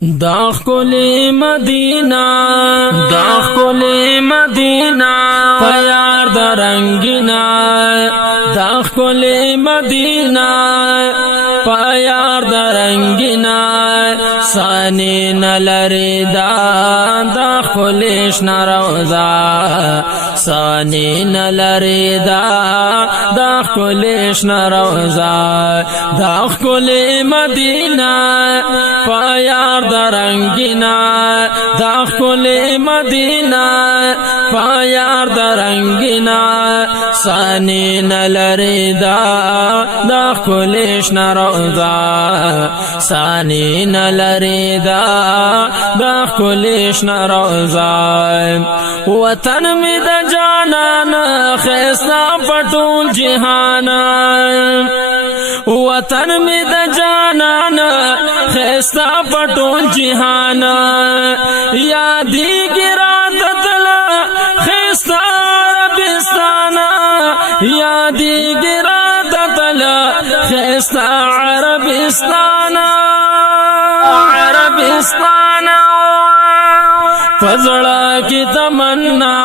دا خلی مدینہ پیار دا رنگینا دا خلی مدینہ پیار دا رنگینا سانی نلری دا خلیش نروزا سانی نلری دا خلیش نروزا دا خلی مدینہ پیار دا رنگینا دا خلی مدینہ پیار دا رنگینا سانی نلری دا خلیش نروزا سانی نلری دا خلیش نروزا وطن می دا جانانا خیستا پټول جهانا وطن می دا جانانا خیستا پټول جهانا یادی گرا تتلا خیستا عربستانا یادی گرا تتلا خیستا عربستانا فزڑا کی تمنا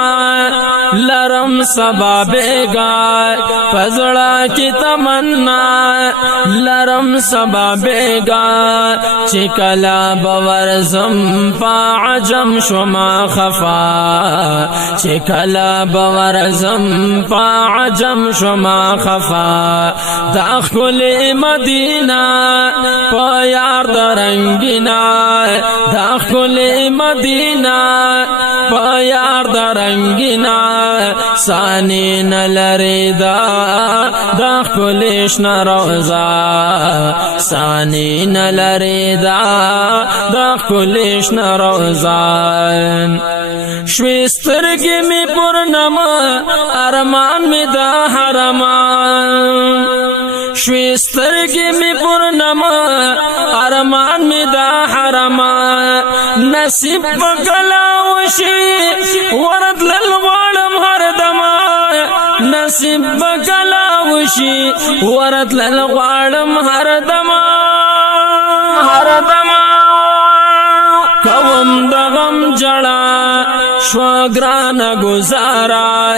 لرم سبا بیگا فزڑا کی تمنا لرم سبا بیگا چکلا بورزم پا عجم شما خفا چکلا بورزم پا عجم شما خفا داخل مدینہ پا یار درنگینا داخل مدینہ پا یار درنگینا سانی نلری دا خلیش نروزا سانی نلری دا خلیش نروزا شویسترگی می پرنما ارمان می دا حرمان شویسترگی می پرنما ارمان می دا حرمان نصیب بکلاوشی ورد للغوالم هر دما نصیب بکلاوشی ورد للغوالم هر دما کوم دغم جڑا شواگران گزارا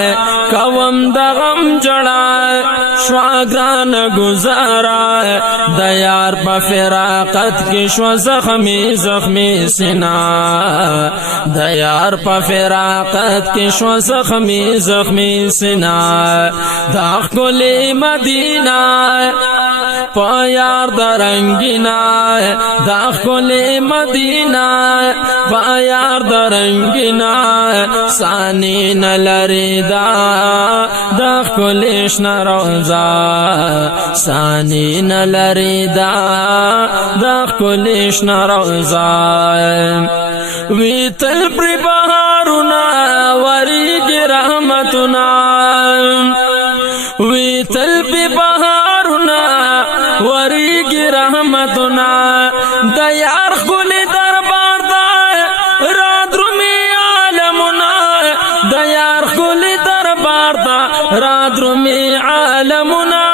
کوم دغم جڑا شواگران گزارا دیار پا فراقت کی شو زخمی سنا دیار پا فراقت کی شو زخمی سنا داخ کلی مدینہ پا یار درنگینا داخ کلی مدینہ پا یار درنگینا سانی نلری دا خلیش نروزا سانی نلری دا خلیش نروزا وی تل پر بہارونا وریگی رحمتنا وی تل پر بہارونا وریگی رحمتنا دا یار خلی دربار دا رات رمی عالمنا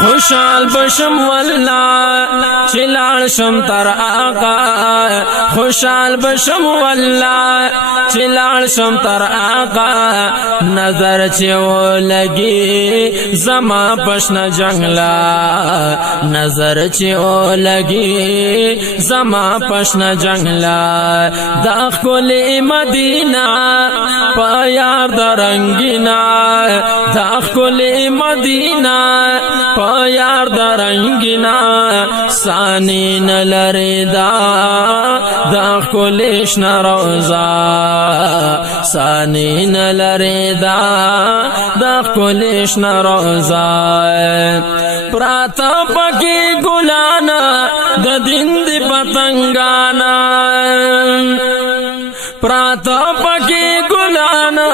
خوشحال بشم والله چلال شم تر آقا خوشحال بشم والله چلال شم تر آقا نظر چو لگی زما پشن جنگلا نظر چو لگی زما پشن جنگلا داخ کلی مدینہ پا یار درنگینا داخ کلی مدینہ پا یار درنگینا سانی نلری دا خلیش نروزا سانی نلری دا خلیش نروزا پراتا پکی گلانا دا دین دی پتنگانا پراتا پکی گلانا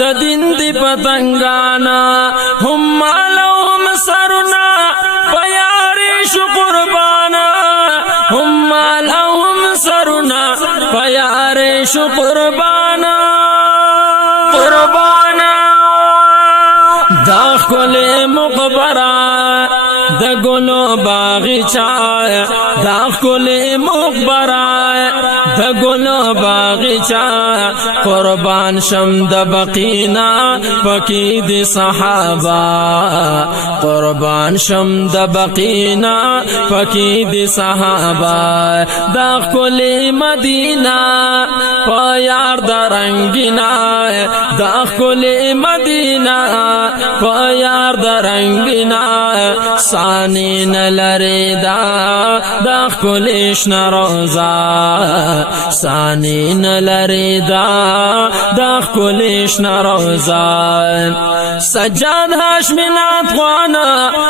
دا دین دی پتنگانا ہم مالو ہم سرنا پیاری شقربانا ہم مالو ہم سرنا پیاری شقربانا قربانا دا خل مقبرہ د ګلو باغچا دا ښکلې مقبره د ګلو باغچا قربان شم د بقینا پکې د صحابه قربان شم د بقینا پکې د صحابه دا ښکلې مدینه په یار د رنگینا دا ښکلې مدینه په یار د رنگینا ثاني نه لري دا ښکلې شنه روضه ثاني نه لري دا ښکلې شنه روضه سجاد هاشمي افغان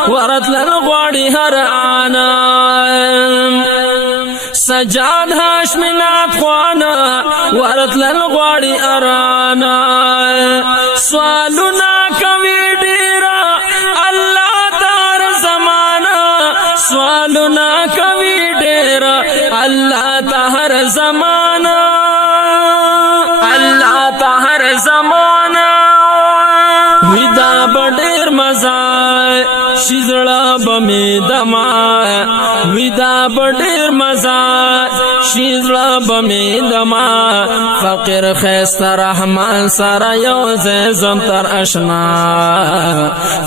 ورتلل غواړي هر آنا سجاد هاشمي افغان ورتلل غواړي هر آنا سوالونه کوي ډېر الله دار زمانہ سوالونه کوي ډېر الله ته هر زمانہ الله ته هر زمانہ ودا بډېر مزه شیزړه بمې دما ودا بډېر مزه شیزړه بمې دما فقیر خیسته رحمان سره یو ځای زم تر اشنا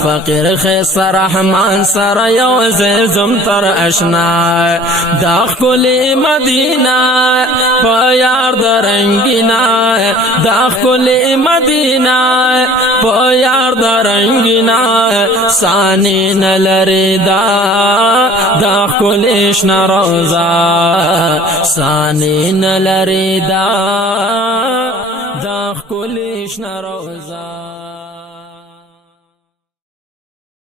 فقیر خیسته رحمان سره یو ځای زم تر اشنا دا ښکلې مدینه په یار د رنګینا دا ښکلې مدینه په یار د رنگینا ثاني نه لري دا ښکلې شنه روضه ثاني نه لري دا ښکلې شنه روضه